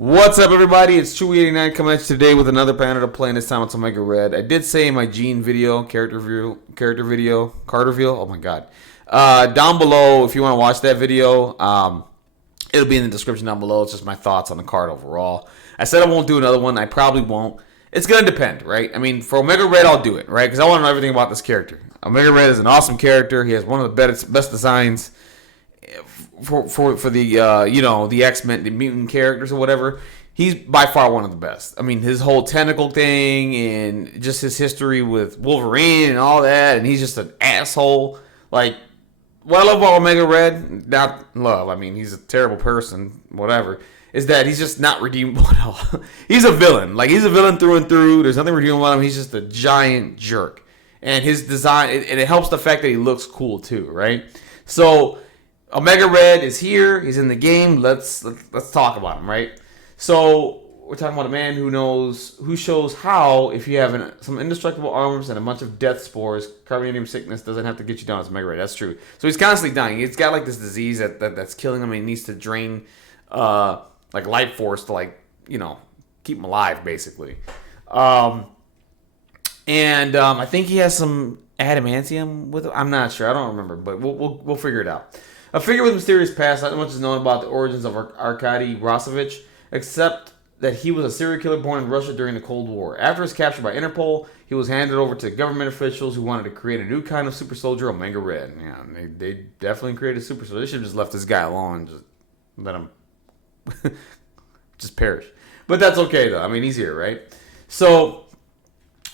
What's up, everybody? It's Chewy89 coming at you today with another banner to play, and this time it's Omega Red. I did say in my Gene video, character video, card reveal. Oh my god! Down below, if you want to watch that video, it'll be in the description down below. It's just my thoughts on the card overall. I said I won't do another one. I probably won't. It's gonna depend, right? I mean, for Omega Red, I'll do it, right? Because I want to know everything about this character. Omega Red is an awesome character. He has one of the best designs for the the X-Men, the mutant characters or whatever. He's by far one of the best. I mean, his whole tentacle thing and just his history with Wolverine and all that, and he's just an asshole. Like, what I love about Omega Red, not love, I mean, he's a terrible person, whatever, is that he's just not redeemable at all. He's a villain. Like, he's a villain through and through. There's nothing redeemable about him. He's just a giant jerk. And his design, and it helps the fact that he looks cool too, right? So Omega Red is here. He's in the game. Let's talk about him, right? So we're talking about a man who shows how, if you have some indestructible arms and a bunch of death spores, carbonadium sickness doesn't have to get you down as Omega Red. That's true. So he's constantly dying. He's got like this disease that's killing him. And he needs to drain like life force to keep him alive, basically. I think he has some adamantium with him. I'm not sure. I don't remember, but we'll figure it out. A figure with a mysterious past. Not much is known about the origins of Arkady Rosovich, except that he was a serial killer born in Russia during the Cold War. After his capture by Interpol, he was handed over to government officials who wanted to create a new kind of super soldier, Omega Red. Yeah, they definitely created a super soldier. They should have just left this guy alone and just let him just perish. But that's okay, though. I mean, he's here, right? So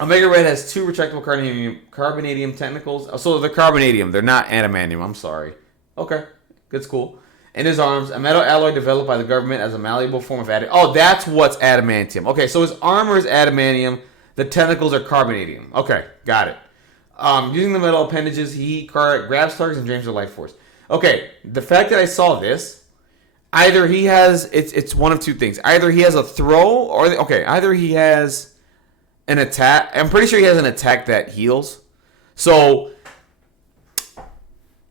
Omega Red has two retractable carbonadium tentacles. So they're carbonadium. They're not adamantium. I'm sorry. Okay, that's cool. In his arms, a metal alloy developed by the government as a malleable form of adamantium. Oh, that's what's adamantium. Okay, so his armor is adamantium. The tentacles are carbonadium. Okay, got it. Using the metal appendages, he grabs targets and drains their life force. Okay, the fact that I saw this, either he has, it's one of two things. Either he has a throw, or, either he has an attack. I'm pretty sure he has an attack that heals. So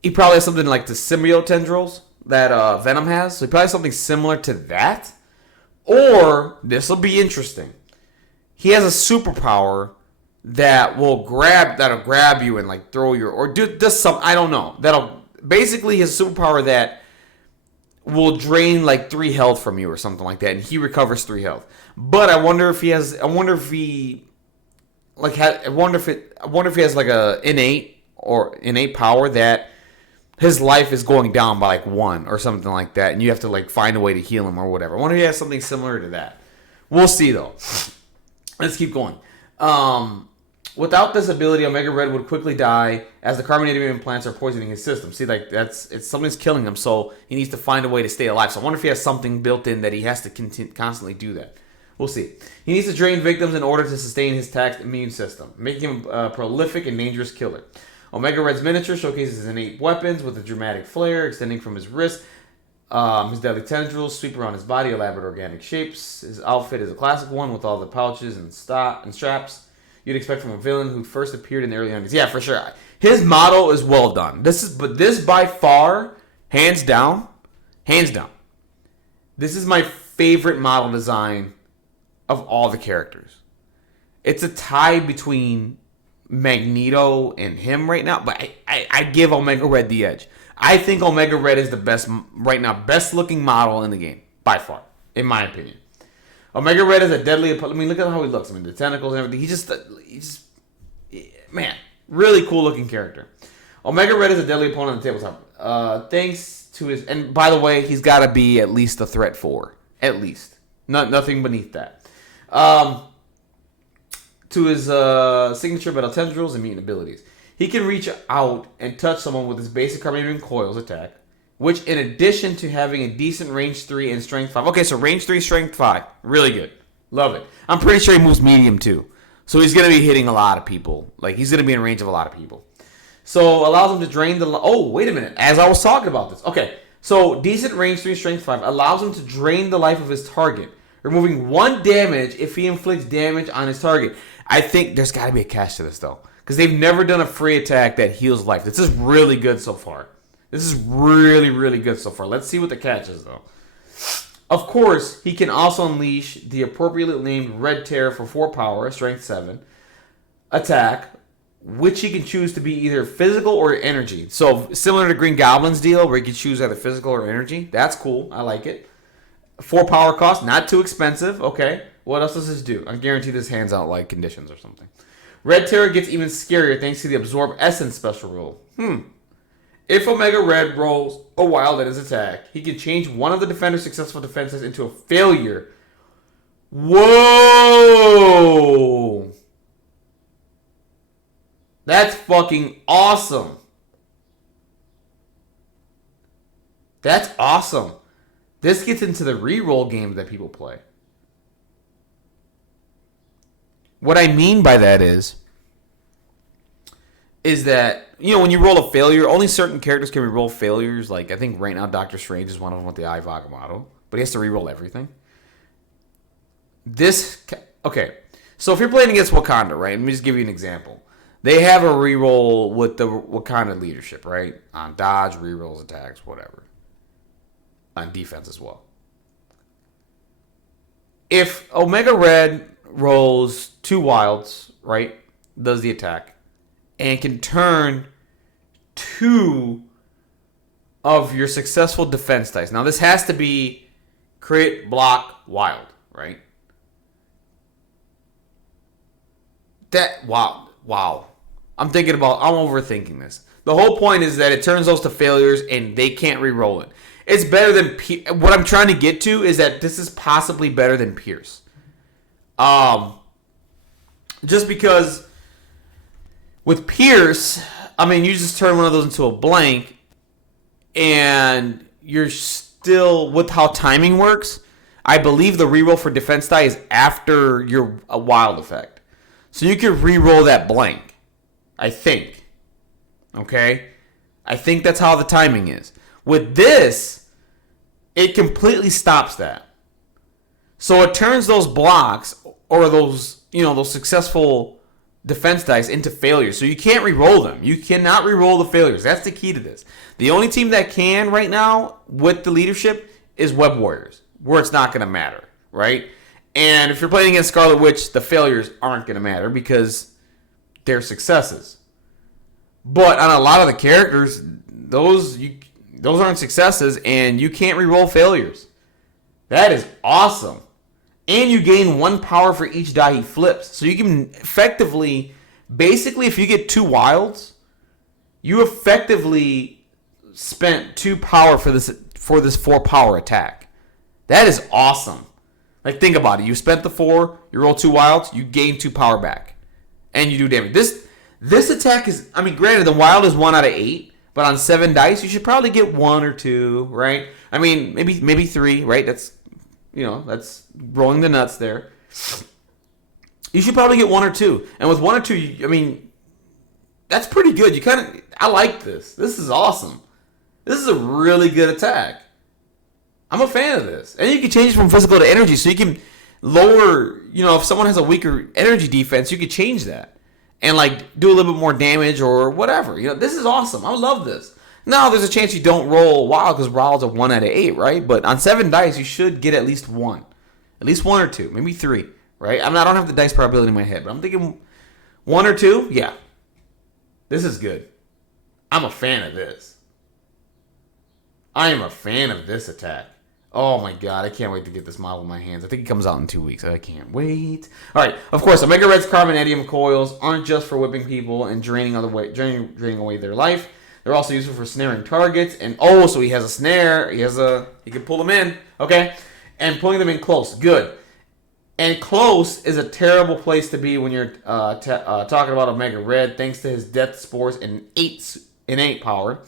he probably has something like the symbiote tendrils that Venom has. So he probably has something similar to that. Or, this will be interesting, he has a superpower that'll grab you and like throw your, or does some, I don't know. Basically his superpower that will drain like 3 health from you or something like that, and he recovers 3 health. But I wonder if he has like a innate power that his life is going down by like 1 or something like that, and you have to like find a way to heal him or whatever. I wonder if he has something similar to that. We'll see though. Let's keep going. Without this ability, Omega Red would quickly die as the carbonadium implants are poisoning his system. See, like something's killing him, so he needs to find a way to stay alive. So I wonder if he has something built in that he has to constantly do that. We'll see. He needs to drain victims in order to sustain his taxed immune system, making him a prolific and dangerous killer. Omega Red's miniature showcases his innate weapons with a dramatic flare extending from his wrist. His deadly tendrils sweep around his body, elaborate organic shapes. His outfit is a classic one with all the pouches and straps you'd expect from a villain who first appeared in the early 90s. Yeah, for sure. His model is well done. This by far, hands down, this is my favorite model design of all the characters. It's a tie between Magneto and him right now, but I give Omega Red the edge. I think Omega Red is the best right now, best looking model in the game by far, in my opinion. Omega Red is a deadly. I mean, look at how he looks. I mean, the tentacles and everything. He's just man, really cool looking character. Omega Red is a deadly opponent on the tabletop. Thanks to his, and by the way, he's got to be at least a threat 4, at least, nothing beneath that. To his signature metal tendrils and mutant abilities. He can reach out and touch someone with his basic carbonadium coils attack, which in addition to having a decent range 3 and strength 5. Okay, so range 3, strength 5. Really good. Love it. I'm pretty sure he moves medium too. So he's going to be hitting a lot of people. Like, he's going to be in range of a lot of people. So allows him to drain the... Oh, wait a minute. As I was talking about this. Okay, so decent range 3, strength 5 allows him to drain the life of his target, removing 1 damage if he inflicts damage on his target. I think there's got to be a catch to this, though, because they've never done a free attack that heals life. This is really good so far. This is really, really good so far. Let's see what the catch is, though. Of course, he can also unleash the appropriately named Red Terror for 4 power, strength 7, attack, which he can choose to be either physical or energy. So similar to Green Goblin's deal, where he can choose either physical or energy. That's cool. I like it. 4 power cost, not too expensive. Okay. What else does this do? I guarantee this hands out like conditions or something. Red Terror gets even scarier thanks to the Absorb Essence special rule. If Omega Red rolls a wild at his attack, he can change one of the defender's successful defenses into a failure. Whoa! That's fucking awesome. That's awesome. This gets into the reroll game that people play. What I mean by that is that, when you roll a failure, only certain characters can reroll failures. Like, I think right now Doctor Strange is one of them with the Eye of Agamotto, but he has to reroll everything. Okay, so if you're playing against Wakanda, right, let me just give you an example. They have a reroll with the Wakanda leadership, right? On dodge, rerolls, attacks, whatever. On defense as well. If Omega Red rolls 2 wilds, right, does the attack, and can turn 2 of your successful defense dice. Now, this has to be crit, block, wild, right? Wow. I'm overthinking this. The whole point is that it turns those to failures and they can't re-roll it. It's better than what I'm trying to get to is that this is possibly better than Pierce. Just because with Pierce, you just turn one of those into a blank and you're still, with how timing works, I believe the reroll for defense die is after your wild effect. So you can re-roll that blank. I think. Okay? I think that's how the timing is. With this, it completely stops that. So it turns those blocks or those successful defense dice into failures. So you can't re-roll them. You cannot re-roll the failures. That's the key to this. The only team that can right now with the leadership is Web Warriors, where it's not going to matter, right? And if you're playing against Scarlet Witch, the failures aren't going to matter because they're successes. But on a lot of the characters, those aren't successes, and you can't re-roll failures. That is awesome. And you gain 1 power for each die he flips. So you can effectively, basically, if you get 2 wilds, you effectively spent 2 power for this 4 power attack. That is awesome. Like, think about it. You spent the 4, you roll 2 wilds, you gain 2 power back. And you do damage. This attack is, granted, the wild is 1 out of 8, but on 7 dice, you should probably get 1 or 2, right? Maybe 3, right? That's rolling the nuts there. You should probably get 1 or 2. And with 1 or 2, that's pretty good. I like this. This is awesome. This is a really good attack. I'm a fan of this. And you can change it from physical to energy, so you can lower, if someone has a weaker energy defense, you could change that. And, do a little bit more damage or whatever. This is awesome. I love this. Now, there's a chance you don't roll wild because wild's a 1 out of 8, right? But on 7 dice, you should get at least 1. At least 1 or 2. Maybe 3, right? I don't have the dice probability in my head, but I'm thinking 1 or 2? Yeah. This is good. I'm a fan of this. I am a fan of this attack. Oh my god, I can't wait to get this model in my hands. I think it comes out in 2 weeks. I can't wait. Alright, of course, Omega Red's carbonadium coils aren't just for whipping people and draining away their life. They're also useful for snaring targets. And so he has a snare. He can pull them in. Okay? And pulling them in close. Good. And close is a terrible place to be when you're talking about Omega Red, thanks to his death spores and innate power,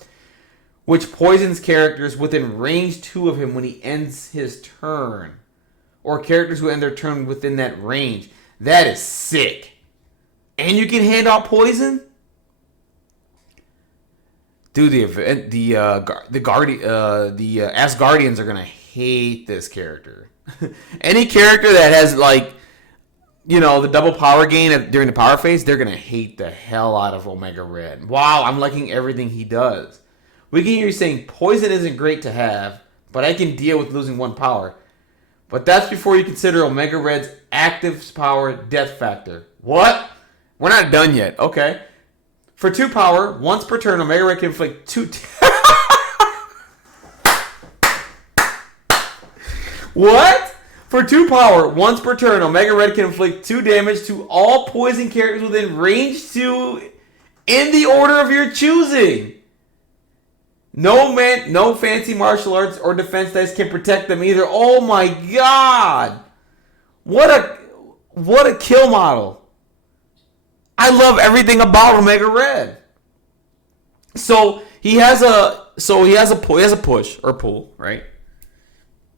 which poisons characters within range 2 of him when he ends his turn. Or characters who end their turn within that range. That is sick. And you can hand out poison? Dude, the Asgardians are going to hate this character. Any character that has, the double power gain during the power phase, they're going to hate the hell out of Omega Red. Wow, I'm liking everything he does. We can hear you saying, poison isn't great to have, but I can deal with losing 1 power. But that's before you consider Omega Red's active power death factor. What? We're not done yet. Okay. For 2 power, once per turn, Omega Red can inflict 2... What? For 2 power, once per turn, Omega Red can inflict 2 damage to all poison characters within range 2 in the order of your choosing. No fancy martial arts or defense dice can protect them either. Oh my god. What a kill model. I love everything about Omega Red. So he has a push or pull, right?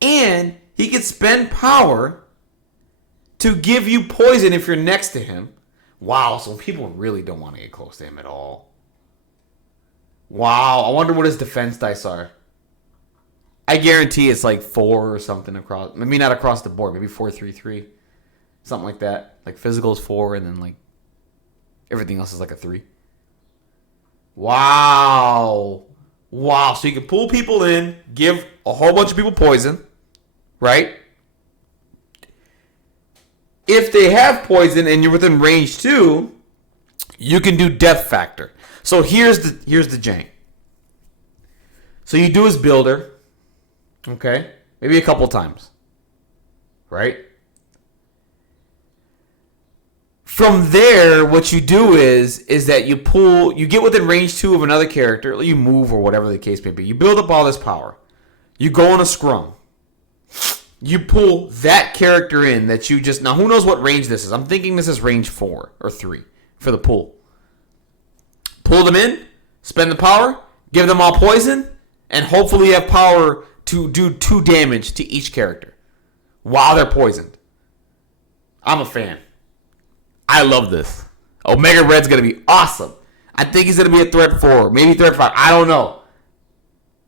And he can spend power to give you poison if you're next to him. Wow, so people really don't want to get close to him at all. Wow, I wonder what his defense dice are. I guarantee it's like 4 or something across. Maybe not across the board. Maybe 4, 3, 3. Something like that. Like physical is 4 and then like everything else is like a 3. Wow. Wow. So you can pull people in, give a whole bunch of people poison, right? If they have poison and you're within range 2, you can do death factor. So here's the jank. So you do his builder, okay? Maybe a couple times, right? From there, what you do is that you get within range 2 of another character, you move or whatever the case may be. You build up all this power. You go on a scrum. You pull that character in that you just... Now, who knows what range this is? I'm thinking this is range 4 or 3 for the pull. Pull them in, spend the power, give them all poison, and hopefully you have power to do 2 damage to each character while they're poisoned. I'm a fan. I love this. Omega Red's going to be awesome. I think he's going to be a threat 4, maybe threat 5. I don't know.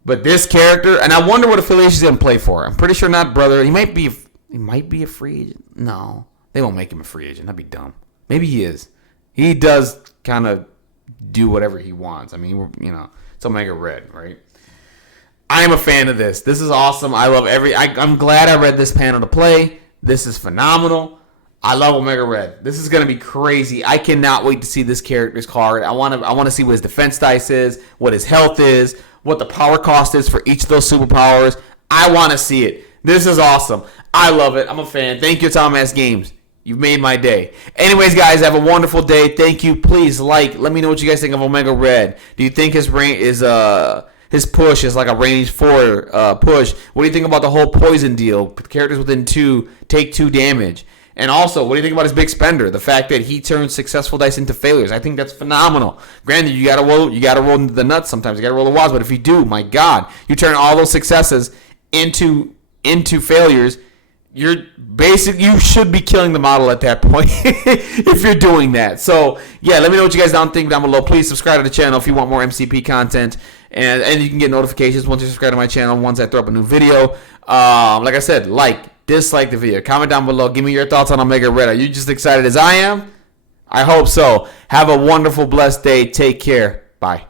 But this character, and I wonder what affiliation he's going to play for. I'm pretty sure not brother. He might be a free agent. No, they won't make him a free agent. That'd be dumb. Maybe he is. He does kind of do whatever he wants. I mean, it's Omega Red, right? I am a fan of this. This is awesome. I love I'm glad I read this panel to play. This is phenomenal. I love Omega Red. This is going to be crazy. I cannot wait to see this character's card. I want to see what his defense dice is, what his health is, what the power cost is for each of those superpowers. I want to see it. This is awesome. I love it. I'm a fan. Thank you, Tom Ass Games. You've made my day. Anyways, guys, have a wonderful day. Thank you. Please let me know what you guys think of Omega Red. Do you think his push is like a range 4 push? What do you think about the whole poison deal? Characters within 2 take 2 damage. And also, what do you think about his big spender? The fact that he turns successful dice into failures. I think that's phenomenal. Granted, you gotta roll into the nuts sometimes. You gotta roll the walls. But if you do, my God, you turn all those successes into failures. You should be killing the model at that point if you're doing that. So yeah, let me know what you guys think down below. Please subscribe to the channel if you want more MCP content, and you can get notifications once you subscribe to my channel once I throw up a new video. Like I said, dislike the video, comment down below. Give me your thoughts on Omega Red. Are you just excited as I am? I hope so. Have a wonderful, blessed day. Take care. Bye.